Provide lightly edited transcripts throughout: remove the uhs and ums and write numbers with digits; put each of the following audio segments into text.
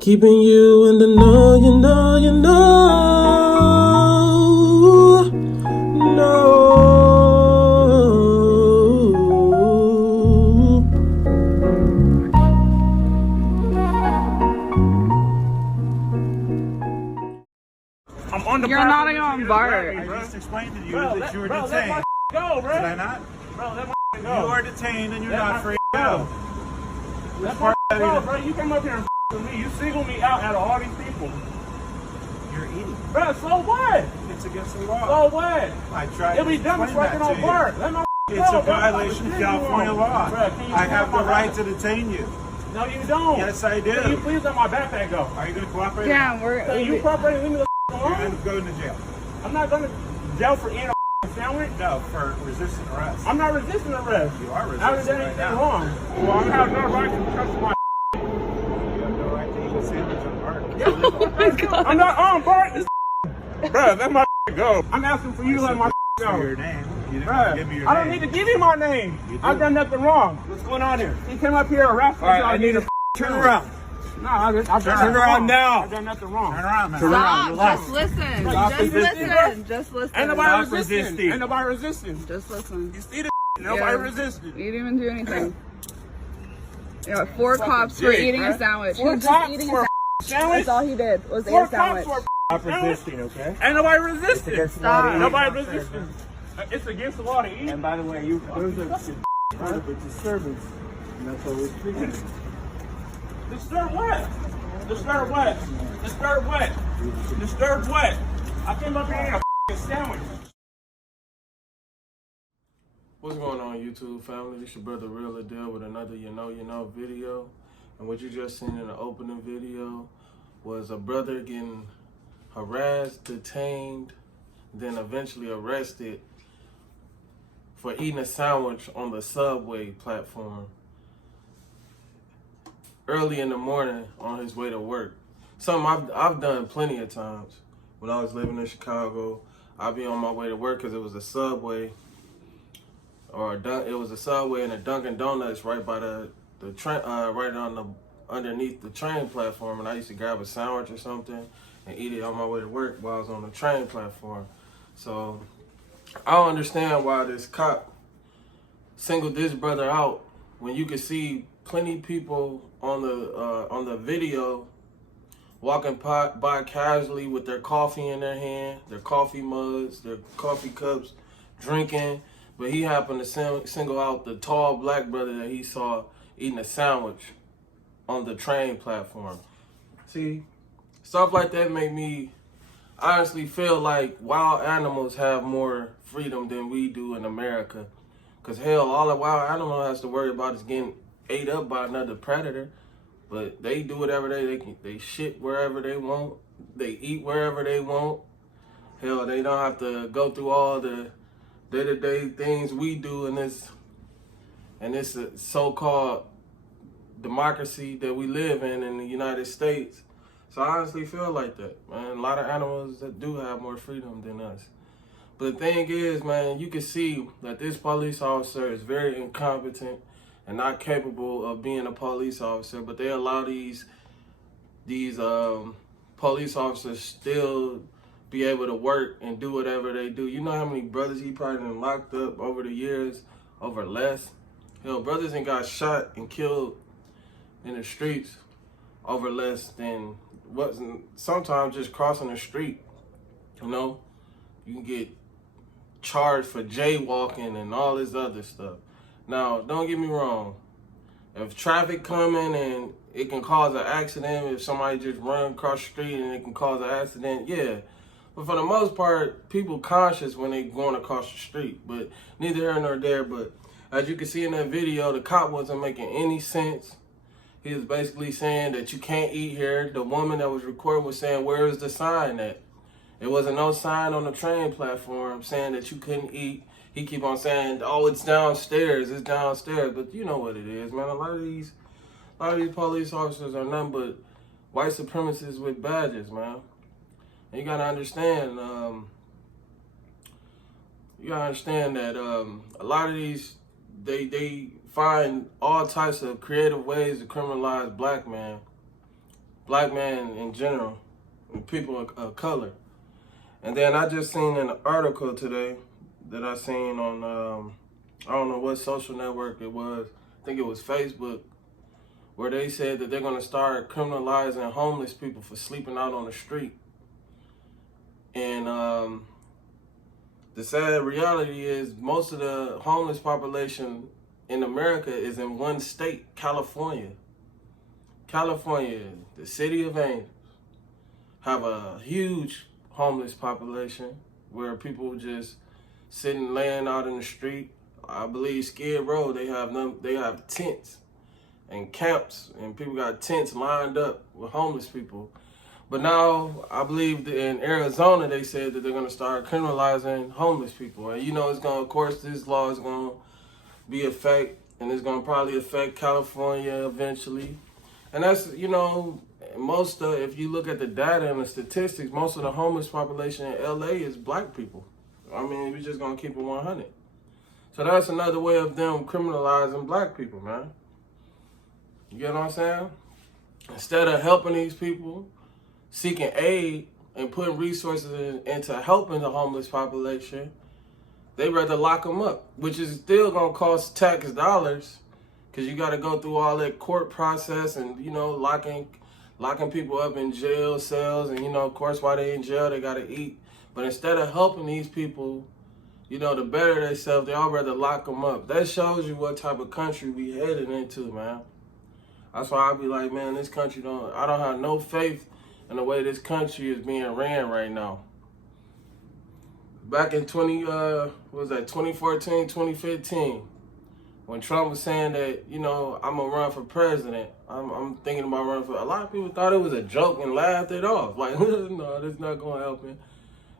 Keeping you in the know, I'm on the You're not on Bart. I just explained to you that you were detained. Go, bro. Did I not? Bro, let my go. You are detained and you're not free to go. Bro, you come up here and with me. You single me out of all these people. You're eating. Bro, so what? It's against the law. So what? I tried. It'll be demonstrating on Bart. Let my It's a violation of California law. Bro, I have the right to detain you. No, you don't. Yes, I do. Can you please let my backpack go? Are you going to cooperate? Yeah, we're. So you cooperate? Leave me the alone. You're going to go to jail. I'm not going to jail for eating a sandwich. No, for resisting arrest. I'm not resisting arrest. You are resisting. How did anything wrong? Well, I have no right to trust my. You have no right to eat a sandwich on Bart. I'm not on Bart. Bro, let my go. I'm asking for you to let my go. Your name. You didn't give me your name. I don't need to give you my name. I've done nothing wrong. What's going on here? He came up here harassing me. All right, I need to turn around. No, I've turn around now. I've done nothing wrong. Turn around, man. Stop. Just listen. Just listen. Just listen. Ain't nobody resisting. Ain't nobody resisting. Just listen. You see the nobody resisting. You didn't even do anything. You know, 4 cops for eating a sandwich. 4 cops for a sandwich? That's all he did was eat a sandwich. 4 cops for resisting, okay? Ain't nobody resisting. Stop. Nobody resisting. It's against the law to eat. And by the way, those are servants. And that's what we're speaking. Disturb what? Disturb what? Disturb what? Disturb what? I came up here and ate a sandwich. What's going on, YouTube family? It's your brother Real Adele with another You Know video. And what you just seen in the opening video was a brother getting harassed, detained, then eventually arrested for eating a sandwich on the subway platform early in the morning on his way to work. Something I've done plenty of times. When I was living in Chicago, I'd be on my way to work because it was a subway, it was a subway and a Dunkin' Donuts right by the train, right on the underneath the train platform, and I used to grab a sandwich or something and eat it on my way to work while I was on the train platform. So I don't understand why this cop singled this brother out when you could see plenty of people on the video walking by casually with their coffee in their hand, their coffee mugs, their coffee cups, drinking. But he happened to single out the tall black brother that he saw eating a sandwich on the train platform. See, stuff like that make me honestly feel like wild animals have more freedom than we do in America. Because hell, all a wild animal has to worry about is getting ate up by another predator. But they do whatever they can. They shit wherever they want. They eat wherever they want. Hell, they don't have to go through all the day-to-day things we do in this so-called democracy that we live in the United States. So I honestly feel like that, man. A lot of animals that do have more freedom than us. But the thing is, man, you can see that this police officer is very incompetent and not capable of being a police officer. But they allow these police officers still be able to work and do whatever they do. You know how many brothers he probably been locked up over the years over less? Hell, brothers ain't got shot and killed in the streets over less than sometimes just crossing the street. You know, you can get charged for jaywalking and all this other stuff. Now, don't get me wrong. If traffic coming and it can cause an accident, if somebody just run across the street and it can cause an accident, yeah. But for the most part, people conscious when they going across the street. But neither here nor there. But as you can see in that video, the cop wasn't making any sense. He was basically saying that you can't eat here. The woman that was recorded was saying, where is the sign at? There wasn't no sign on the train platform saying that you couldn't eat. He keep on saying, oh, it's downstairs, it's downstairs. But you know what it is, man. A lot of these police officers are nothing but white supremacists with badges, man. And you gotta understand that a lot of these, they find all types of creative ways to criminalize black men. black man in general, and people of color. And then I just seen an article today that I seen on, I don't know what social network it was. I think it was Facebook, where they said that they're going to start criminalizing homeless people for sleeping out on the street. And the sad reality is most of the homeless population in America is in one state, California. California, the city of angels, have a huge homeless population where people just sitting, laying out in the street. I believe Skid Row, they have tents and camps, and people got tents lined up with homeless people. But now, I believe that in Arizona, they said that they're going to start criminalizing homeless people. And it's going to, of course, this law is going to be effect, and it's going to probably affect California eventually. And that's, if you look at the data and the statistics, most of the homeless population in LA is black people. I mean, we're just going to keep it 100. So that's another way of them criminalizing black people, man. You get what I'm saying? Instead of helping these people, seeking aid and putting resources into helping the homeless population, they rather lock them up, which is still going to cost tax dollars, because you got to go through all that court process and, locking people up in jail cells. And, of course, while they're in jail, they got to eat. But instead of helping these people, to better themselves, they all rather lock them up. That shows you what type of country we headed into, man. That's why I be like, man, this country I don't have no faith in the way this country is being ran right now. Back in 2014, 2015, when Trump was saying that, I'm gonna run for president, I'm thinking about running for, a lot of people thought it was a joke and laughed it off. Like, no, that's not gonna help him.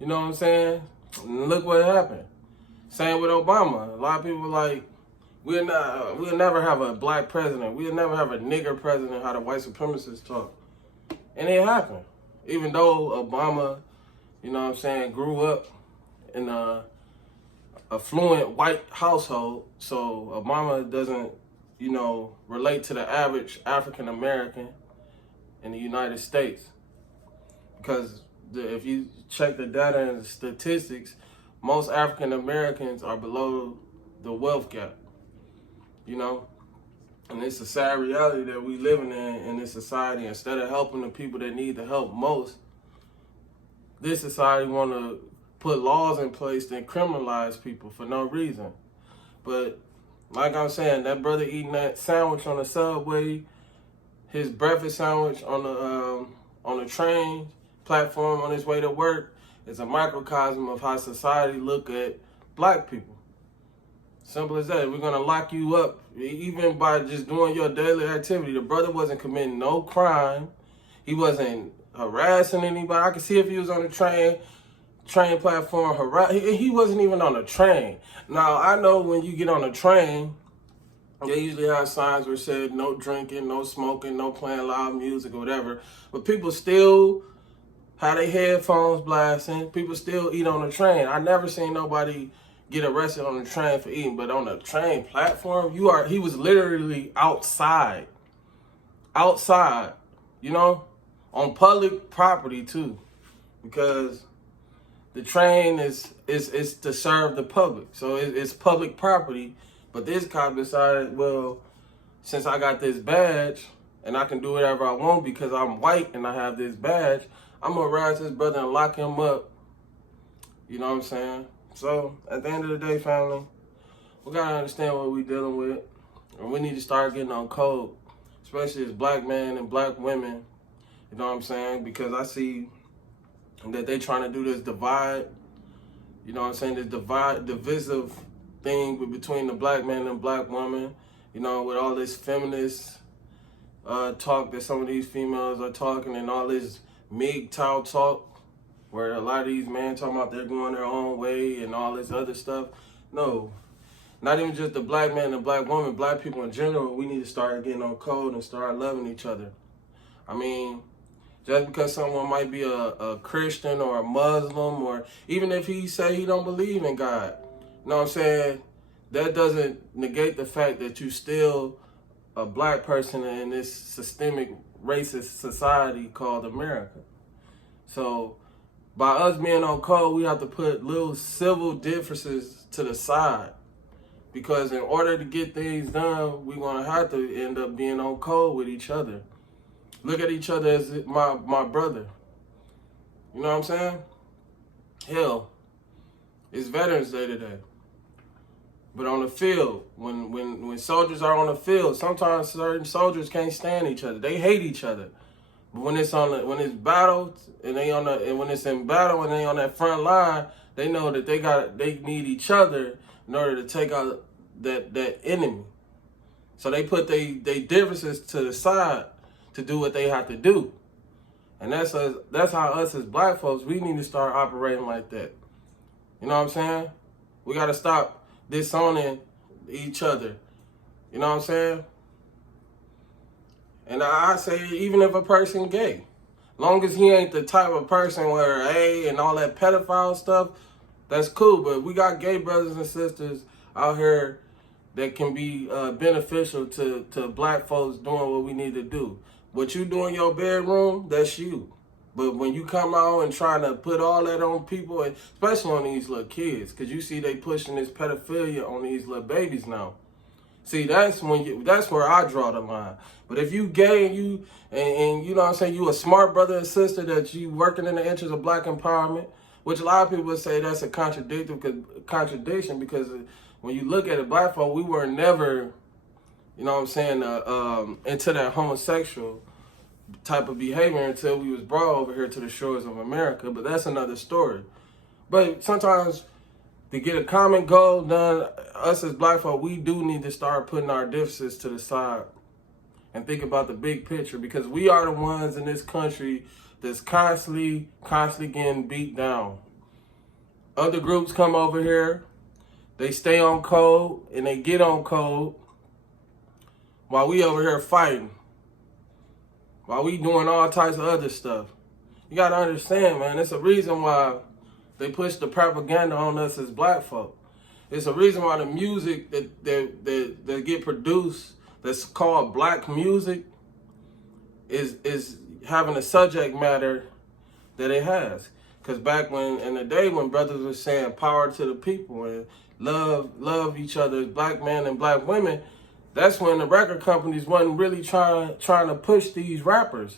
You know what I'm saying? And look what happened. Same with Obama. A lot of people were like, we'll never have a black president. We'll never have a nigger president, how the white supremacists talk. And it happened. Even though Obama, grew up in a affluent white household, so Obama doesn't, relate to the average African American in the United States. Because if you check the data and the statistics, most African Americans are below the wealth gap. And it's a sad reality that we living in this society. Instead of helping the people that need the help most, this society want to put laws in place that criminalize people for no reason. But like I'm saying, that brother eating that sandwich on the subway, his breakfast sandwich on the train platform on his way to work, is a microcosm of how society look at black people. Simple as that. We're going to lock you up, even by just doing your daily activity. The brother wasn't committing no crime. He wasn't harassing anybody. I could see if he was on the train platform, he wasn't even on a train. Now, I know when you get on a train, they usually have signs where it said no drinking, no smoking, no playing loud music or whatever. But people still have their headphones blasting. People still eat on the train. I never seen nobody get arrested on the train for eating, but on the train platform, he was literally outside, on public property too, because the train is to serve the public, so it's public property. But this cop decided, well, since I got this badge and I can do whatever I want because I'm white and I have this badge, I'm gonna harass this brother and lock him up. You know what I'm saying? So, at the end of the day, family, we gotta understand what we're dealing with. And we need to start getting on code, especially as black men and black women. You know what I'm saying? Because I see that they trying to do this divide, this divisive thing between the black man and black woman, with all this feminist talk that some of these females are talking, and all this MGTOW talk, where a lot of these men talking about they're going their own way and all this other stuff. No, not even just the black man and the black woman, black people in general, we need to start getting on code and start loving each other. I mean, just because someone might be a Christian or a Muslim, or even if he say he don't believe in God, you know what I'm saying? That doesn't negate the fact that you still a black person in this systemic racist society called America. So by us being on code, we have to put little civil differences to the side. Because in order to get things done, we're going to have to end up being on code with each other. Look at each other as my brother. You know what I'm saying? Hell, it's Veterans Day today. But on the field, when soldiers are on the field, sometimes certain soldiers can't stand each other. They hate each other. But when it's battle and when it's in battle and they on that front line, they know that they need each other in order to take out that enemy. So they put they differences to the side to do what they have to do. And that's how us as black folks, we need to start operating like that. You know what I'm saying? We got to stop disowning each other. You know what I'm saying? And I say, even if a person gay, long as he ain't the type of person where, hey, and all that pedophile stuff, that's cool. But we got gay brothers and sisters out here that can be beneficial to black folks doing what we need to do. What you do in your bedroom, that's you. But when you come out and trying to put all that on people, and especially on these little kids, because you see they pushing this pedophilia on these little babies now. See, that's where I draw the line. But if you gay and you know what I'm saying, you a smart brother and sister that you working in the interest of black empowerment, which a lot of people would say that's a contradiction because when you look at it, black folk, we were never, you know what I'm saying, into that homosexual type of behavior until we was brought over here to the shores of America. But that's another story. But sometimes to get a common goal done, us as black folk, we do need to start putting our differences to the side and think about the big picture, because we are the ones in this country that's constantly getting beat down. Other groups come over here, they stay on code and they get on code while we over here fighting, while we doing all types of other stuff. You gotta understand, man, it's a reason why they push the propaganda on us as black folk. It's a reason why the music that get produced that's called black music is having a subject matter that it has. Because back in the day when brothers were saying power to the people and love each other as black men and black women, that's when the record companies wasn't really trying to push these rappers.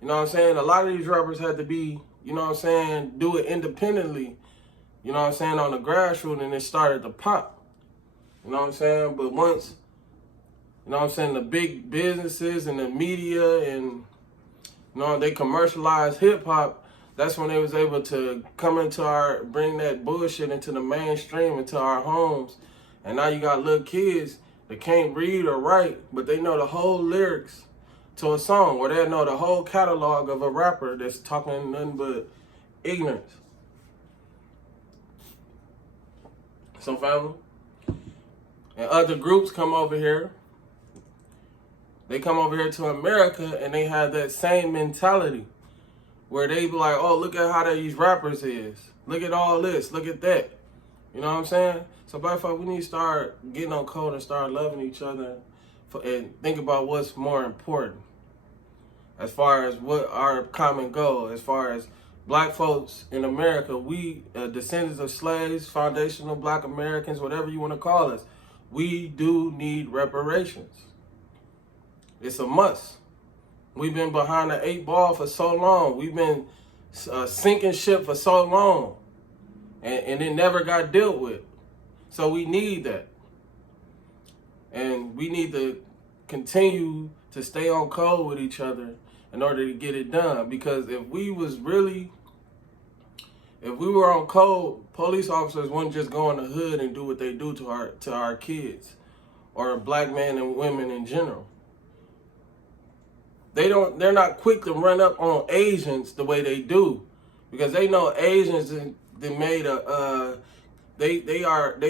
You know what I'm saying? A lot of these rappers had to be, you know what I'm saying, do it independently, you know what I'm saying, on the grassroots, and it started to pop. You know what I'm saying? But once, you know what I'm saying, the big businesses and the media and, you know, they commercialized hip hop, that's when they was able to bring that bullshit into the mainstream, into our homes. And now you got little kids that can't read or write, but they know the whole lyrics to a song, or they know the whole catalog of a rapper that's talking nothing but ignorance. So family, and other groups come over here. They come over here to America and they have that same mentality where they be like, oh, look at how these rappers is. Look at all this, look at that. You know what I'm saying? So black folk, we need to start getting on code and start loving each other and think about what's more important. As far as what our common goal, as far as black folks in America, we descendants of slaves, foundational black Americans, whatever you want to call us, we do need reparations. It's a must. We've been behind the 8 ball for so long. We've been sinking ship for so long, and it never got dealt with. So we need that. And we need to continue to stay on code with each other in order to get it done. Because if we were on code, police officers wouldn't just go in the hood and do what they do to our kids or black men and women in general. They're not quick to run up on Asians the way they do, because they know Asians they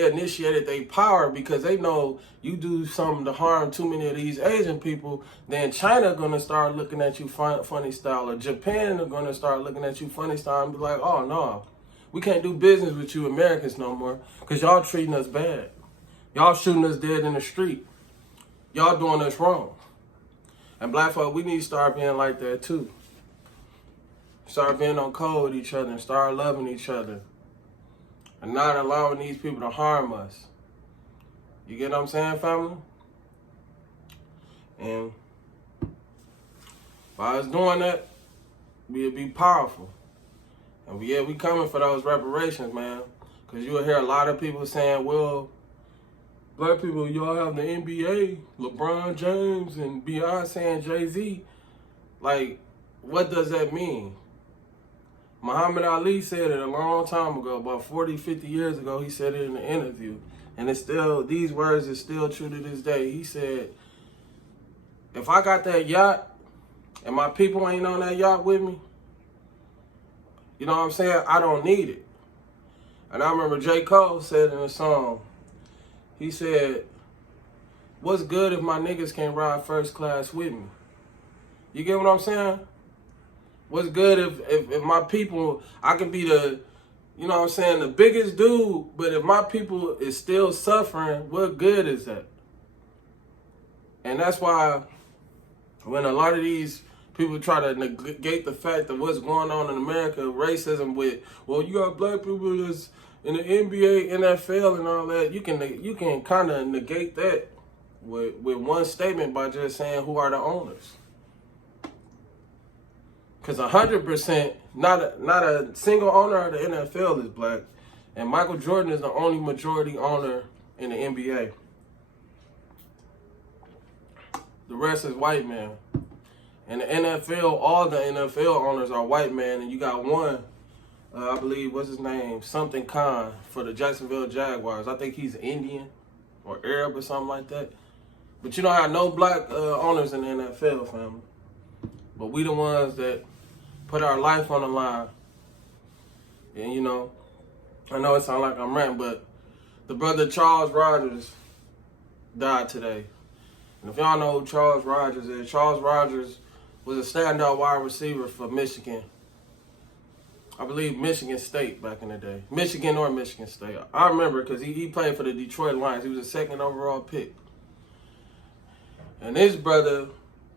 initiated their power, because they know you do something to harm too many of these Asian people, then China gonna start looking at you funny style, or Japan are gonna start looking at you funny style and be like, oh no, we can't do business with you Americans no more, because y'all treating us bad. Y'all shooting us dead in the street. y'all doing us wrong. And black folk, we need to start being like that too. Start being on code with each other and start loving each other. And not allowing these people to harm us. You get what I'm saying, family? And by us doing that, we'll be powerful. And we coming for those reparations, man. Because you'll hear a lot of people saying, well, black people, y'all have the NBA, LeBron James and Beyonce and Jay-Z. Like, what does that mean? Muhammad Ali said it a long time ago, about 40, 50 years ago. He said it in an interview. And it's still, these words are still true to this day. He said, if I got that yacht and my people ain't on that yacht with me, you know what I'm saying? I don't need it. And I remember J. Cole said in a song, he said, what's good if my niggas can't ride first class with me? You get what I'm saying? What's good if my people, I can be the, you know what I'm saying, the biggest dude, but if my people is still suffering, what good is that? And that's why when a lot of these people try to negate the fact of what's going on in America, racism with, well, you got black people that's in the NBA, NFL, and all that, you can kind of negate that with one statement by just saying who are the owners. Because 100%, not a single owner of the NFL is black, and Michael Jordan is the only majority owner in the NBA. The rest is white man. And the NFL, all the NFL owners are white men, and you got one, I believe, what's his name? Something Khan for the Jacksonville Jaguars. I think he's Indian or Arab or something like that. But you don't have no black owners in the NFL, family. But we the ones that put our life on the line. And you know, I know it sounds like I'm ranting, but the brother Charles Rogers died today. And if y'all know who Charles Rogers is, Charles Rogers was a standout wide receiver for Michigan. I believe Michigan State back in the day. Michigan or Michigan State. I remember because he played for the Detroit Lions. He was a second overall pick. And his brother,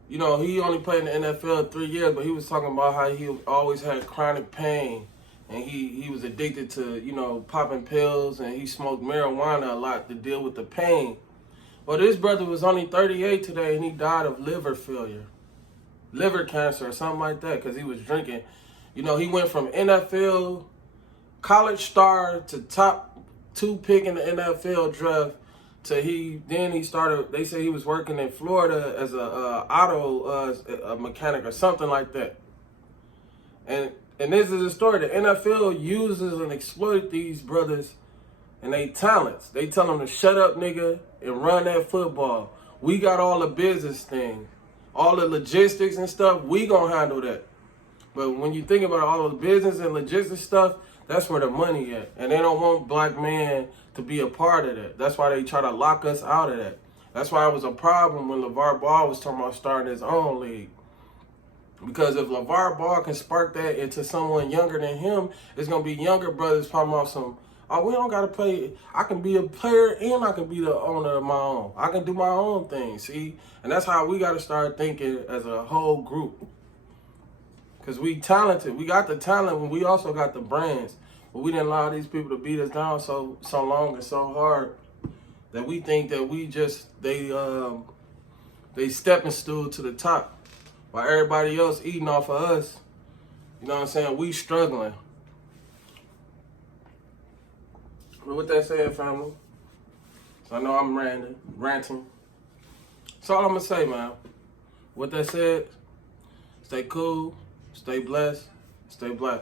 you know, he only played in the NFL 3 years, but he was talking about how he always had chronic pain. And he was addicted to, you know, popping pills, and he smoked marijuana a lot to deal with the pain. But his brother was only 38 today, and he died of liver failure. Liver cancer or something like that, because he was drinking. You know, he went from NFL college star to top 2 pick in the NFL draft to he started, they say he was working in Florida as a auto mechanic or something like that. And this is a story. The NFL uses and exploits these brothers and they talents. They tell them to shut up, nigga, and run that football. We got all the business thing, all the logistics and stuff. We gonna handle that. But when you think about all the business and logistics stuff, that's where the money at. And they don't want black men to be a part of that. That's why they try to lock us out of that. That's why it was a problem when LeVar Ball was talking about starting his own league. Because if LeVar Ball can spark that into someone younger than him, it's going to be younger brothers talking about some, oh, we don't got to play. I can be a player and I can be the owner of my own. I can do my own thing, see? And that's how we got to start thinking as a whole group. Because we talented. We got the talent, but we also got the brands. But we didn't allow these people to beat us down so long and so hard that we think that we just, they stepping stool to the top. While everybody else eating off of us, you know what I'm saying? We struggling. But with that said, family, so I know I'm ranting. That's all I'm going to say, man. With that said, stay cool, stay blessed, stay black.